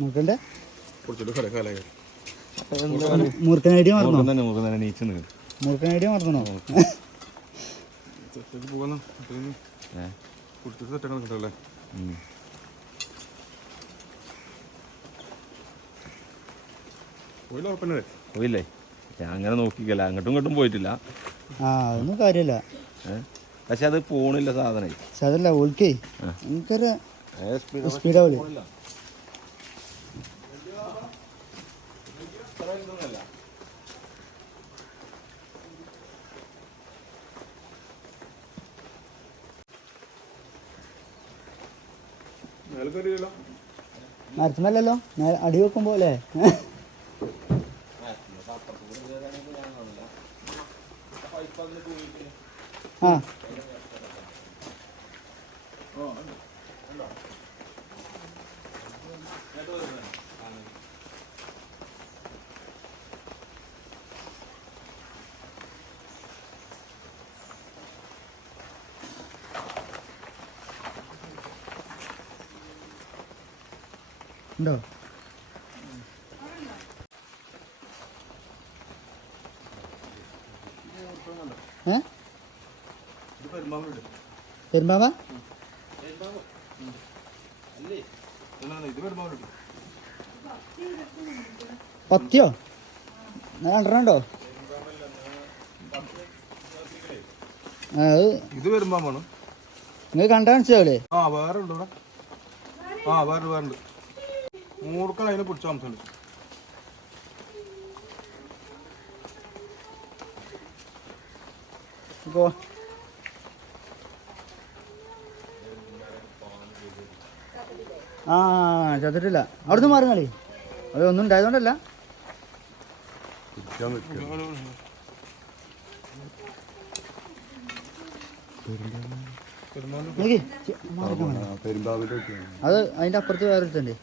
മൂർക്കൻ്റെ മൂർക്കൻ idea മറന്നോ? മൂർക്കൻ idea മറന്നോ? പോയില്ലേ? ഞാൻ അങ്ങനെ നോക്കിക്കല്ല, അങ്ങോട്ടും ഇങ്ങോട്ടും പോയിട്ടില്ല. ആ അതൊന്നും കാര്യമില്ല. പക്ഷെ അത് പോണില്ല സാധനം. പക്ഷെ അതല്ല ഓൾക്കേ ഭയങ്കര സ്പീഡാവില്ലേ? മരത്തുമല്ലോ അടി വെക്കുമ്പോ അല്ലേ? ആ ഉണ്ടോ? പെരുമ്പാവ പത്തിയോ? കണ്ടോ? ഇത് പെരുമ്പാമ്പാണ്. നിങ്ങൾ കണ്ടാ മനസ്സിലാവില്ലേ? ആ വേറെ ഉണ്ട് ഇവിടെ. ആ വേറെ മൂർക്കൻ അതിനെ പിടിച്ച അംശമുണ്ട്. ആ ചത്തിട്ടില്ല. അവിടുന്ന് മാറുങ്ങളി. അത് ഒന്നും ഉണ്ടായതുകൊണ്ടല്ല. അത് അതിന്റെ അപ്പുറത്ത് വേറെ എടുത്തണ്ടേ?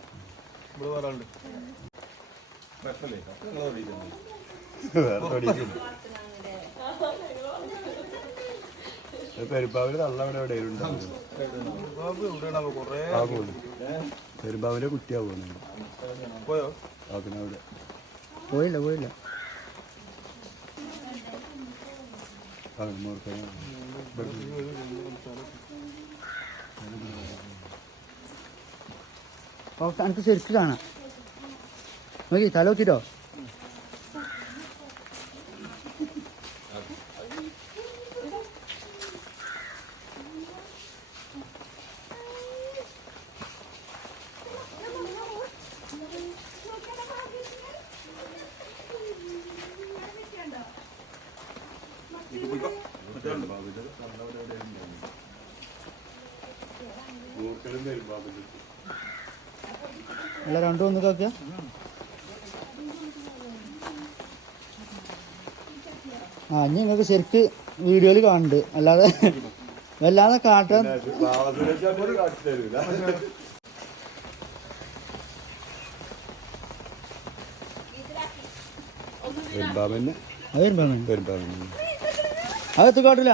പെരുമ്പാവിന് തള്ളവിടെ പെരുമ്പാവിന്റെ കുട്ടിയാവോ? പോയോ? പിന്നെ അവിടെ പോയില്ല. എനിക്ക് ശരിക്കും കാണാം. നോക്കി തല നോക്കിട്ടോ. അല്ല രണ്ടും ഒന്ന് കാക്കിയ ഇനി നിങ്ങൾക്ക് ശരിക്ക് വീഡിയോയിൽ കാണുന്നുണ്ട്. അല്ലാതെ വല്ലാതെ കാട്ടാൻ അതെത്ത് കാട്ടില്ല.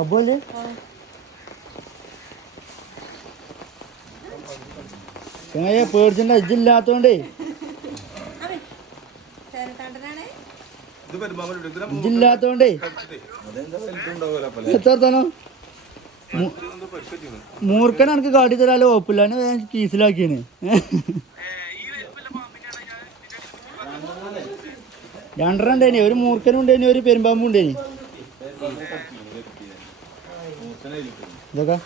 അബ്ബല്ലേ ചങ്ങായെ പേടിച്ചിട്ട് ഇജില്ലാത്തോണ്ടേ ഇജില്ലാത്തോണ്ടേ എത്രത്താനോ മൂർക്കൻ എനിക്ക് കാട്ടി തരാലോ കുഴപ്പമില്ല. ഞാൻ കീസിലാക്കിയാണ്. രണ്ടെണ്ണം ഉണ്ടേനി. ഒരു മൂർക്കനും ഉണ്ടേനി, ഒരു പെരുമ്പാമ്പും ഉണ്ടേനി. ഇതൊക്കെ